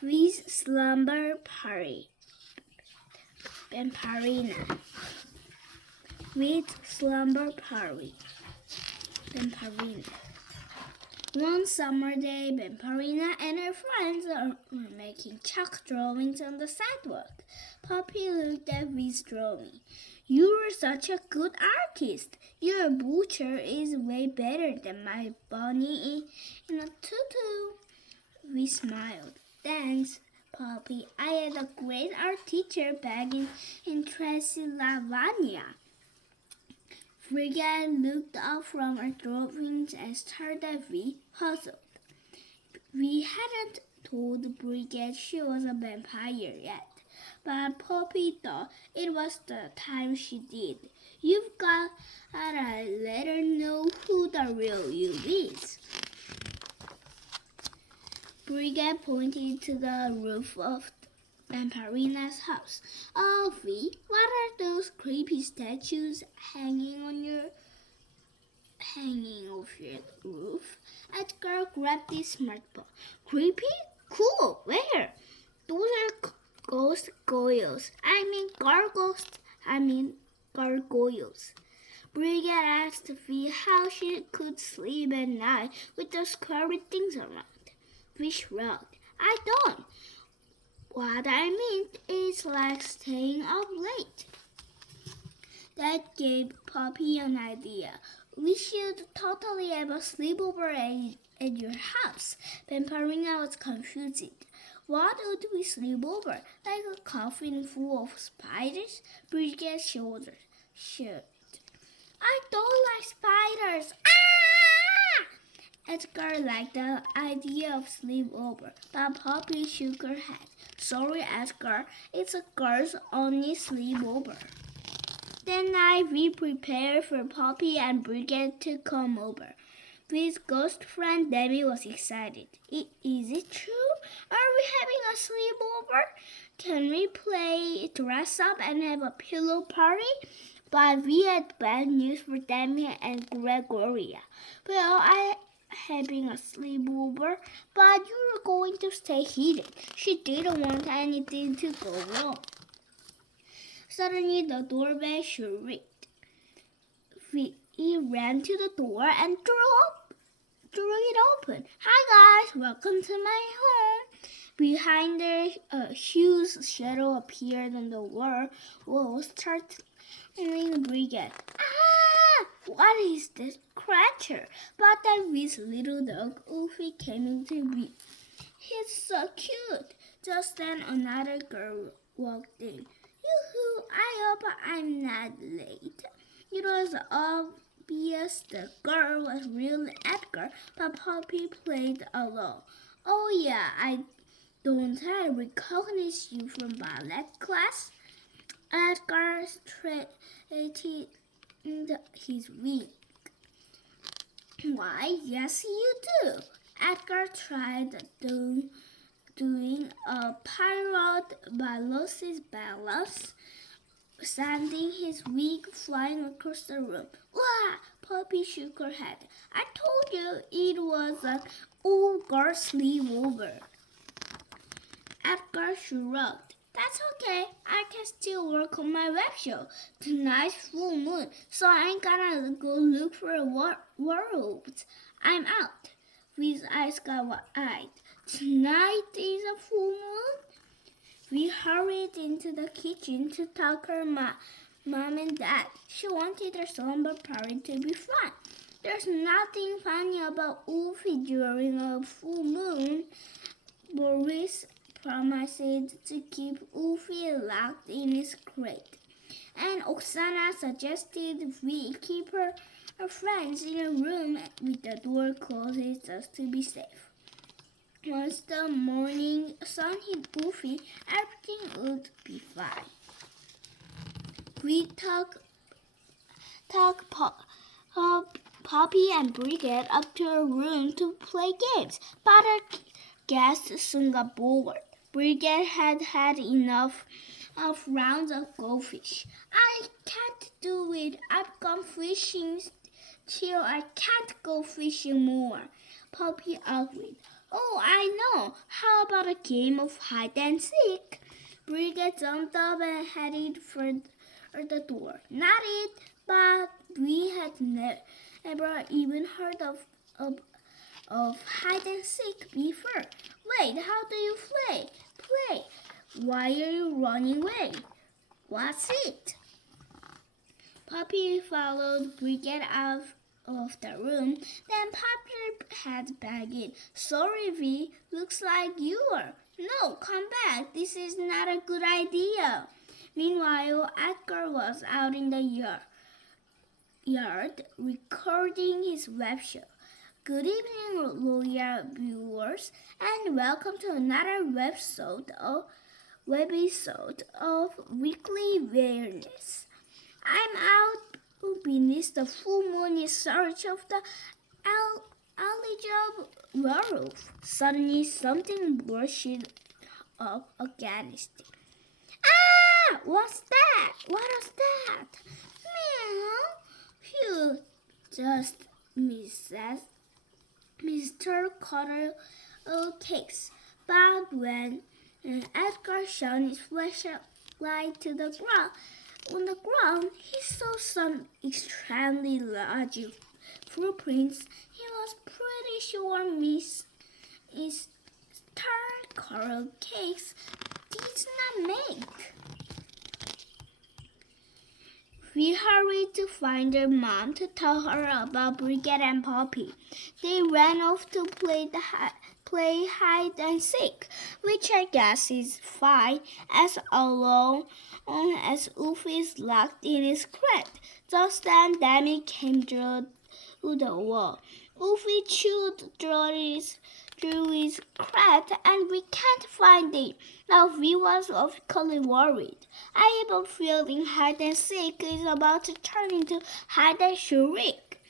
with slumber party. Bamparina. With slumber party. Bamparina. One summer day, Bamparina and her friends were making chalk drawings on the sidewalk. Poppy looked at V's drawing. You are such a good artist. Your butcher is way better than my bunny in a tutu. We smiled. Thanks, Poppy. I had a great art teacher back in Transylvania. Brigette looked up from her drawings and stared at me, puzzled. We hadn't told Brigette she was a vampire yet, but Poppy thought it was the time she did. You've got to let her know who the real you is. Brigette pointed to the roof of Bamparina's house. Oh, V, what are those creepy statues hanging off your roof? Edgar grabbed his smartphone. Creepy? Cool. Where? Those are ghost goyles. I mean gargoyles. Brigette asked V how she could sleep at night with those scary things around. V shrugged. I don't. What I mean is like staying up late. That gave Poppy an idea. We should totally have a sleepover at your house. Bamparina was confused. What would we sleep over? Like a coffin full of spiders? Bridget's shoulders shook. I don't like spiders. Ah! Edgar liked the idea of sleepover, but Poppy shook her head. Sorry, Edgar, it's a girls' only sleepover. That night, we prepared for Poppy and Bridget to come over. His ghost friend Debbie was excited. Is it true? Are we having a sleepover? Can we play dress up and have a pillow party? But we had bad news for Debbie and Gregoria. Well, I having a sleepover, but you were going to stay hidden. She didn't want anything to go wrong. Suddenly, the doorbell shrieked. We ran to the door and drew it open. Hi guys, welcome to my home. Behind her, a huge shadow appeared on the wall, startling Brigette. Ah! What is this creature? But then his little dog, Wolfie, came into view. He's so cute. Just then, another girl walked in. Yoo-hoo, I hope I'm not late. It was obvious the girl was really Edgar, but Poppy played along. Oh yeah, I recognize you from ballet class? Edgar straightened his wig. Why, yes you do. Edgar tried doing a pirate balance, sending his wig flying across the room. Wah! Poppy shook her head. I told you it was an all-girl sleepover. Edgar shrugged. That's okay. I can still work on my web show. Tonight's full moon, so I ain't gonna go look for werewolves. I'm out. His eyes got wide. Tonight is a full moon? We hurried into the kitchen to tell her mom and dad. She wanted her slumber party to be fun. There's nothing funny about Wolfie during a full moon. Boris promised to keep Wolfie locked in his crate. And Oksana suggested we keep her friends in a room with the door closed just to be safe. Once the morning sun hit Wolfie, everything would be fine. We took Poppy and Brigette up to her room to play games, but her guests soon got bored. Brigette had had enough of rounds of goldfish. I can't do it. I've gone fishing till I can't go fishing more. Poppy agreed. Oh, I know. How about a game of hide and seek? Bridget jumped up and headed for the door. Not it, but we had never even heard of hide and seek before. Wait, how do you play? Play. Why are you running away? What's it? Poppy followed Bridget out of the room, then popped her head back in. Sorry, V. Looks like you are. No, come back. This is not a good idea. Meanwhile, Edgar was out in the yard recording his web show. Good evening, loyal viewers, and welcome to another webisode of Weekly Weirdness. I'm out beneath the full moon in search of the Elijah werewolf. Suddenly, something brushed up against it. Ah! What's that? What was that? Meow. Phew. Just Mr. Cuddle cakes. But when Edgar shone his flashlight to the ground, on the ground, he saw some extremely large footprints. He was pretty sure Miss Coral Cakes did not make. We hurried to find their mom to tell her about Bridget and Poppy. They ran off to play hide and seek, which I guess is fine as long as Wolfie is locked in his crate. Just then, Demi came through the wall. Wolfie chewed through his crate, and we can't find it. Now we was awfully worried. I have a feeling hide and seek is about to turn into hide and shriek.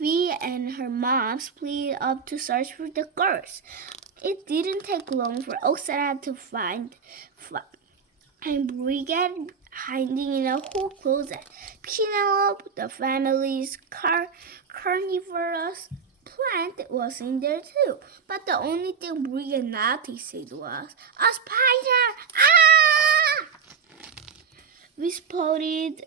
Vi and her mom split up to search for the girls. It didn't take long for Oksana to find and Bridget hiding in a whole closet. Penelope, the family's carnivorous plant, was in there too. But the only thing Bridget noticed was a spider. Ah! We spotted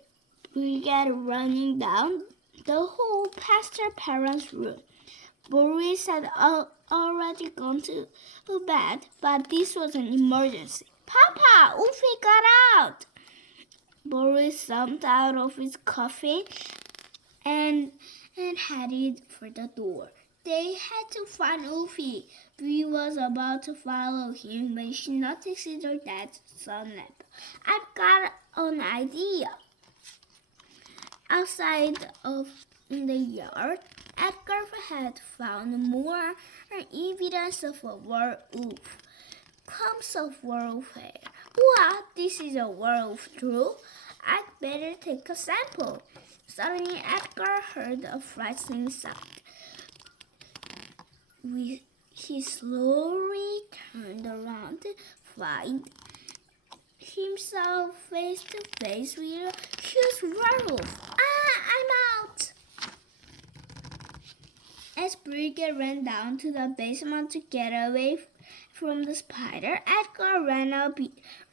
Bridget running down the hall past her parents' room. Boris had already gone to bed, but this was an emergency. Papa, Wolfie got out! Boris jumped out of his coffin and headed for the door. They had to find Wolfie. Bree was about to follow him when she noticed her dad's sun lamp. I've got an idea. Outside in the yard, Edgar had found more evidence of a werewolf. Clumps of werewolf hair. What? This is a werewolf true? I'd better take a sample. Suddenly, Edgar heard a frightening sound. He slowly turned around to find himself face to face with a huge werewolf. Ah, I'm out! As Bridget ran down to the basement to get away from the spider, Edgar ran up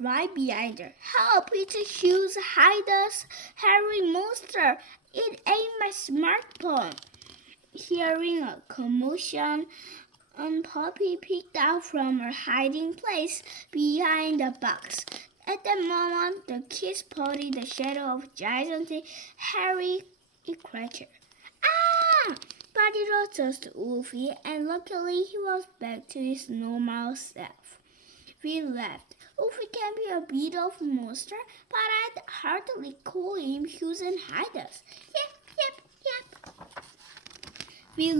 right behind her. Help! It's a huge hideous hairy monster. It ate my smartphone. Hearing a commotion, Poppy peeked out from her hiding place behind the box. At that moment, the kids spotted the shadow of a giant hairy creature. Ah! But it was just Wolfie, and luckily he was back to his normal self. We laughed. Wolfie can be a bit of a monster, but I'd hardly call him huge and hideous. Yep. We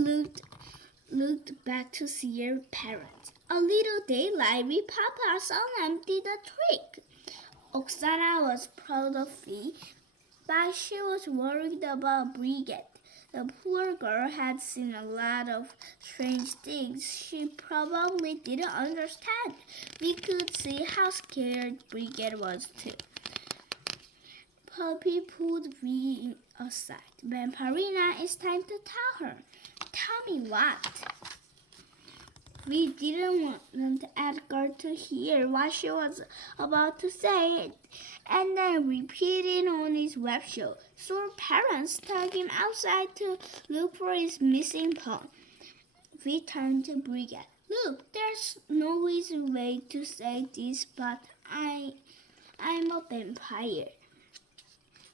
looked back to see our parents. A little daylight with Papa Solemn did the trick. Oksana was proud of me, but she was worried about Bridget. The poor girl had seen a lot of strange things she probably didn't understand. We could see how scared Bridget was too. Poppy pulled V aside. Vampirina, it's time to tell her. Tell me what? We didn't want Edgar to hear what she was about to say and then repeat it on his web show. So our parents took him outside to look for his missing paw. We turned to Brigette. Look, there's no easy way to say this, but I'm a vampire.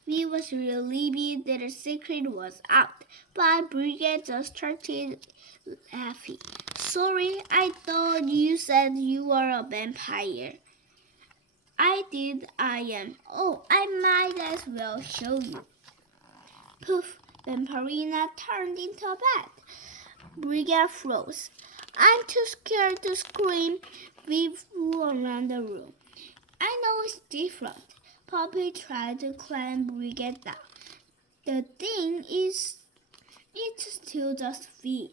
We was relieved that the secret was out, but Brigette just started laughing. Sorry, I thought you said you were a vampire. I did, I am. Oh, I might as well show you. Poof, Vampirina turned into a bat. Brigette froze. I'm too scared to scream. We flew around the room. I know it's different. Poppy tried to climb Brigette down. The thing is, it's still just feet.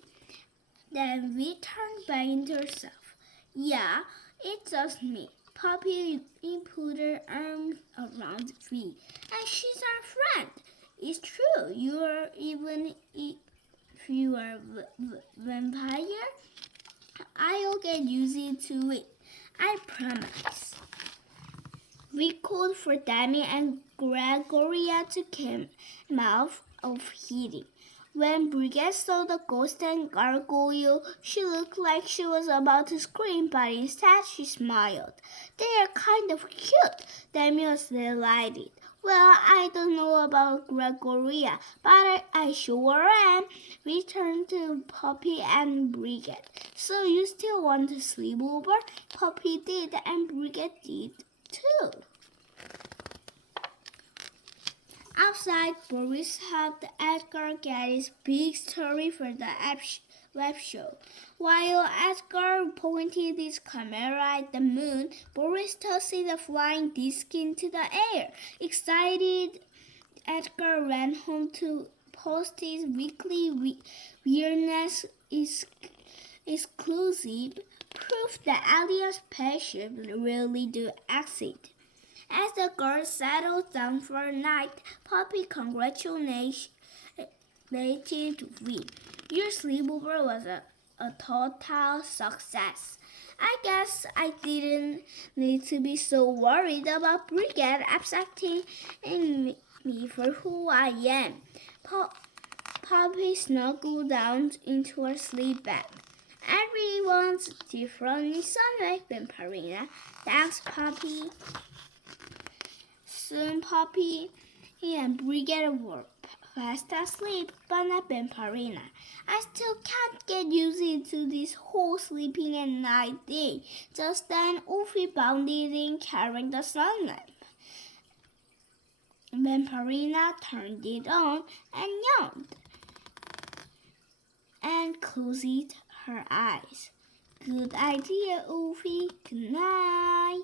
Then we turned back into herself. Yeah, it's just me. Poppy put her arms around Vi, and she's our friend. It's true. Even if you are a vampire, I'll get used to it. I promise. We called for Danny and Gregoria to come out of hiding. When Brigette saw the ghost and gargoyle, she looked like she was about to scream, but instead she smiled. They are kind of cute. Danny was delighted. Well, I don't know about Gregoria, but I sure am. We turned to Poppy and Brigette. So you still want to sleep over? Poppy did, and Brigette did too. Outside, Boris helped Edgar get his big story for the web show. While Edgar pointed his camera at the moon, Boris tossed the flying disc into the air. Excited, Edgar ran home to post his weekly weirdness exclusive proof that alien spaceships really do exist. As the girls settled down for a night, Poppy congratulated Vi. Your sleepover was a total success. I guess I didn't need to be so worried about Brigette accepting me for who I am. Poppy snuggled down into her sleep bag. Everyone's different in some way, Vampirina. Thanks, Poppy. Soon Poppy and Brigette were fast asleep, but not Vampirina. I still can't get used to this whole sleeping at night thing. Just then, Wolfie bounded in carrying the sun lamp. Vampirina turned it on and yawned and closed her eyes. Good idea, Wolfie. Good night.